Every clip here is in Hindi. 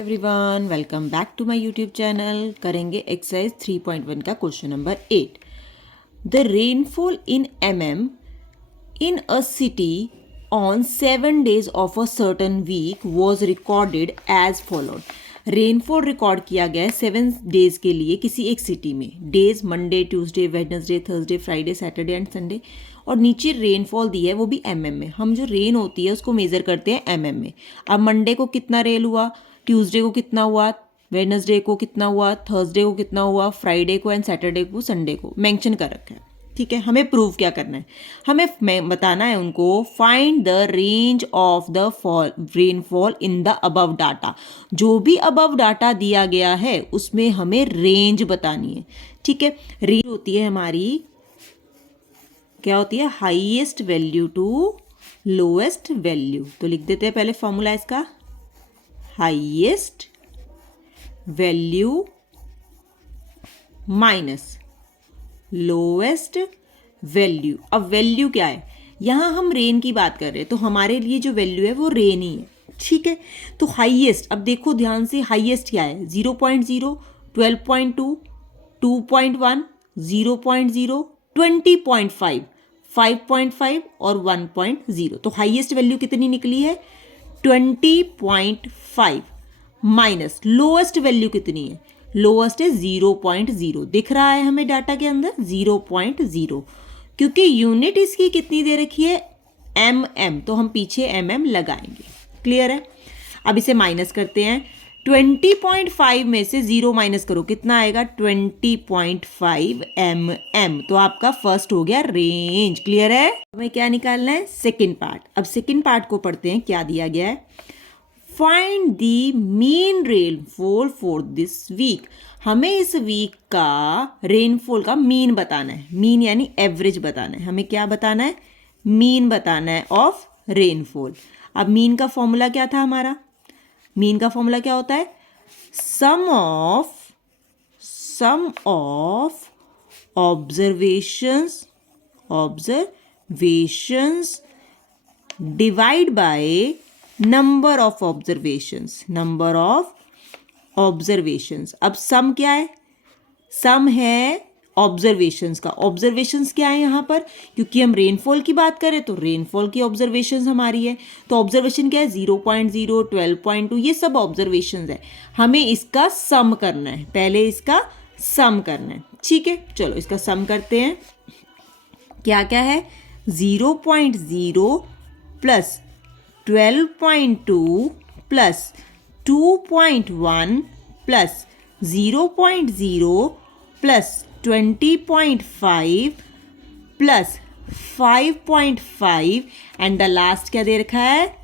Everyone, welcome back to my YouTube channel. करेंगे एक्सरसाइज 3.1 का question number 8। The rainfall in mm in a city on 7 days of a certain week was recorded as followed। Rainfall record किया गया है 7 डेज के लिए किसी एक सिटी में। Days Monday, Tuesday, Wednesday, Thursday, Friday, Saturday and Sunday. और नीचे रेनफॉल दी है वो भी mm में। हम जो रेन होती है उसको मेज़र करते हैं mm में। अब मंडे को कितना रेन हुआ, ट्यूसडे को कितना हुआ, वेडनेसडे को कितना हुआ, थर्सडे को कितना हुआ, फ्राइडे को एंड सैटरडे को, संडे को मेंशन कर रखा है। ठीक है, हमें प्रूव क्या करना है, हमें बताना है उनको find the range of the rainfall in the above data. जो भी अबव डाटा दिया गया है उसमें हमें रेंज बतानी है। ठीक है, रेंज होती है हमारी, क्या होती है, highest value to lowest value. तो लिख देते हैं पहले फॉर्मूला इसका, highest value minus lowest value. अब वैल्यू क्या है, यहाँ हम रेन की बात कर रहे हैं तो हमारे लिए जो वैल्यू है वो रेन ही है। ठीक है, तो हाईएस्ट, अब देखो ध्यान से, हाईएस्ट क्या है, 0.0, 12.2, 2.1, 0.0, 20.5, 5.5 और 1.0। तो हाईएस्ट वैल्यू कितनी निकली है, 20.5 माइनस लोएस्ट वैल्यू कितनी है, लोएस्ट है 0.0। दिख रहा है हमें डाटा के अंदर 0.0, क्योंकि यूनिट इसकी कितनी दे रखी है, mm, तो हम पीछे mm लगाएंगे। क्लियर है। अब इसे माइनस करते हैं, 20.5 में से 0 माइनस करो, कितना आएगा, 20.5 mm। तो आपका फर्स्ट हो गया रेंज। क्लियर है। हमें क्या निकालना है, सेकेंड पार्ट। अब सेकेंड पार्ट को पढ़ते हैं, क्या दिया गया है, find the mean rainfall for this week. हमें इस वीक का रेनफॉल का मीन बताना है। मीन यानी एवरेज बताना है। हमें क्या बताना है, मीन बताना है ऑफ रेनफॉल। अब मीन का फॉर्मूला क्या था हमारा, मीन का फॉर्मूला क्या होता है, sum of observations divide by number of observations. अब सम क्या है, सम है ऑब्जर्वेशंस का। ऑब्जर्वेशंस क्या है यहाँ पर, क्योंकि हम रेनफॉल की बात करें तो रेनफॉल की ऑब्जर्वेशंस हमारी है। तो ऑब्जर्वेशन क्या है, 0.0, 12.2, ये सब ऑब्जर्वेशंस है। हमें इसका सम करना है, पहले इसका सम करना है। ठीक है, चलो इसका सम करते हैं। क्या क्या है, 0.0 plus 12.2 plus 2.1 plus 0.0 plus 20.5 plus 5.5 and the last क्या दे रखा है,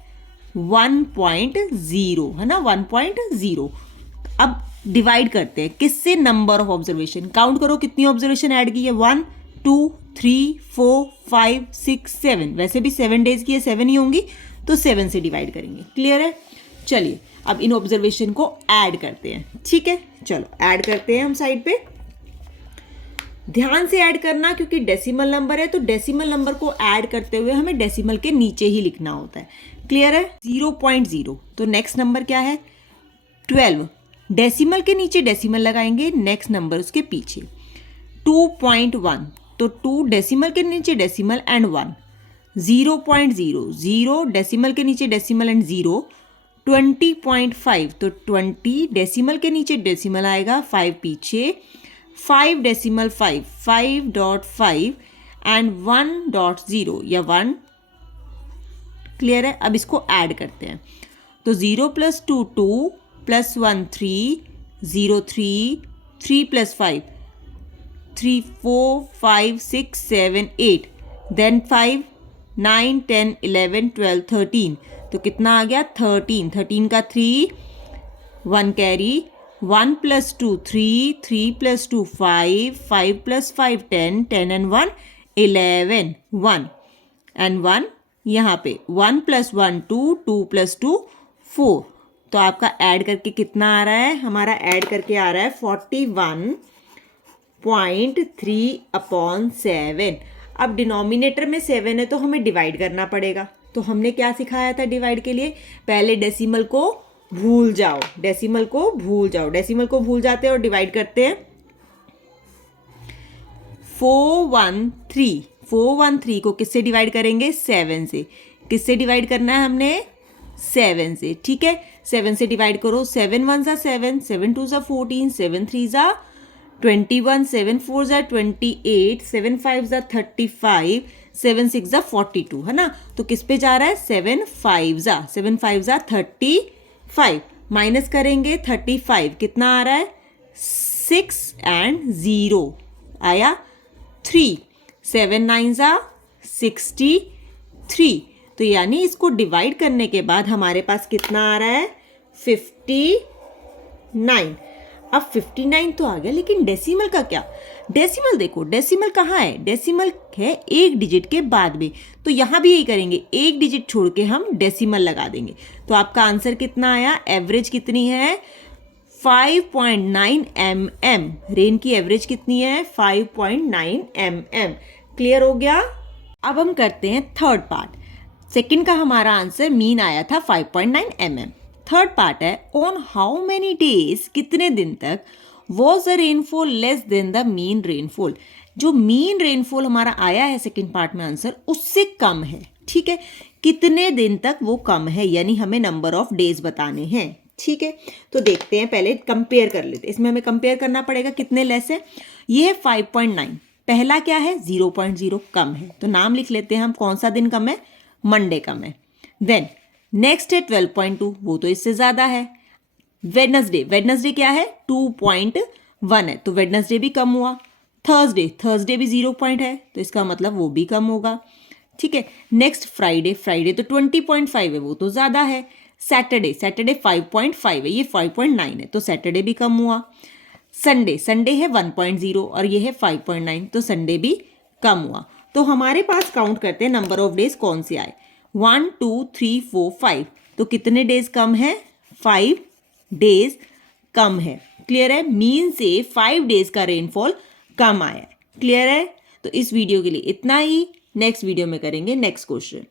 1.0 है ना, 1.0। अब डिवाइड करते हैं किससे, नंबर ऑफ ऑब्जर्वेशन। काउंट करो कितनी ऑब्जर्वेशन ऐड की है, 1 2 3 4 5 6 7। वैसे भी 7 डेज की है, 7 ही होंगी, तो 7 से डिवाइड करेंगे। क्लियर है। चलिए अब इन ऑब्जर्वेशन को ऐड करते हैं। ठीक है, चलो ऐड करते हैं हम साइड पे। ध्यान से ऐड करना, क्योंकि डेसिमल नंबर है तो डेसिमल नंबर को ऐड करते हुए हमें डेसिमल के नीचे ही लिखना होता है। क्लियर है। 0.0, तो नेक्स्ट नंबर क्या है, 12, डेसिमल के नीचे डेसिमल लगाएंगे, नेक्स्ट नंबर उसके पीछे। 2.1, तो 2 डेसिमल के नीचे डेसिमल एंड 1। 0.0, 0 डेसिमल के नीचे डेसिमल एंड 0। 20.5, तो 20 डेसिमल के नीचे डेसिमल आएगा, 5 पीछे। 5 डेसिमल 5, 5.5 एंड 1.0 या 1। क्लियर है। अब इसको ऐड करते हैं, तो 0 प्लस 2 2 प्लस 1 3, 0 3, 3 प्लस 5 3 4 5 6 7 8, देन 5 9 10 11 12 13। तो कितना आ गया, 13। 13 का 3, 1 carry, 1 plus 2 3, 3 plus 2 5, 5 plus 5 10, 10 and 1 11, 1 and 1 यहाँ पे 1 प्लस 1 2, 2 प्लस 2 4। तो आपका ऐड करके कितना आ रहा है, हमारा ऐड करके आ रहा है 41.3/7। अब डिनोमिनेटर में 7 है तो हमें डिवाइड करना पड़ेगा। तो हमने क्या सिखाया था डिवाइड के लिए, पहले डेसिमल को भूल जाओ, डेसिमल को भूल जाओ। डेसिमल को भूल जाते हैं और डिवाइड करते हैं 413। 413 को किससे डिवाइड करेंगे? 7 से। किससे डिवाइड करना है हमने? 7 से। ठीक है, 7 से डिवाइड करो। 7 1 ज़ा 7, 7 2 ज़ा 14, 7 3 ज़ा 21, 7 4 ज़ा 28, 7 5 ज़ा 35, 7 6 ज़ा 42, है ना। तो किस पे जा रहा है? 7 5 ज़ा 35। माइनस करेंगे 35, कितना आ रहा है? 6 एंड 0 आया 3। 7 9 ज़ा 63। तो यानी इसको डिवाइड करने के बाद हमारे पास कितना आ रहा है? 59। अब 59 तो आ गया, लेकिन डेसिमल का क्या? डेसिमल देखो, डेसिमल कहाँ है? डेसिमल है एक डिजिट के बाद में, तो यहाँ भी यही करेंगे, एक डिजिट छोड़ के हम डेसिमल लगा देंगे। तो आपका आंसर कितना आया? एवरेज कितनी है? 5.9 mm। रेन की एवरेज कितनी है? 5.9 mm। क्लियर हो गया? अब हम करते हैं थर्ड पार्ट। सेकंड का हमारा आंसर मीन आया था 5.9 mm। थर्ड पार्ट है, ऑन हाउ मेनी डेज, कितने दिन तक was the rainfall less than the mean rainfall. जो मीन रेनफॉल हमारा आया है सेकंड पार्ट में आंसर, उससे कम है। ठीक है, कितने दिन तक वो कम है, यानी हमें नंबर ऑफ डेज बताने हैं। ठीक है, तो देखते हैं, पहले कंपेयर कर लेते हैं। इसमें हमें कंपेयर करना पड़ेगा कितने लेस है। ये है 5.9, पहला क्या है? 0.0 कम है, तो नाम लिख लेते हैं हम। कौन सा दिन कम है? मंडे कम है। देन नेक्स्ट है 12.2, वो तो इससे ज़्यादा है। वेडनेसडे, वेडनेसडे क्या है? 2.1 है, तो वेडनेसडे भी कम हुआ। थर्सडे, थर्सडे भी 0 पॉइंट है, तो इसका मतलब वो भी कम होगा। ठीक है, नेक्स्ट फ्राइडे, फ्राइडे तो 20.5 है, वो तो ज़्यादा है। सैटरडे, सैटरडे 5.5 है, ये 5.9 है, तो सैटरडे भी कम हुआ। संडे, संडे है 1.0 और ये है 5.9, तो संडे भी कम हुआ। तो हमारे पास काउंट करते हैं नंबर ऑफ डेज कौन से आए। 1 2 3 4 5, तो कितने डेज कम है? 5 डेज कम है। क्लियर है? मीन से 5 डेज का रेनफॉल कम आया है। क्लियर है? तो इस वीडियो के लिए इतना ही। नेक्स्ट वीडियो में करेंगे नेक्स्ट क्वेश्चन।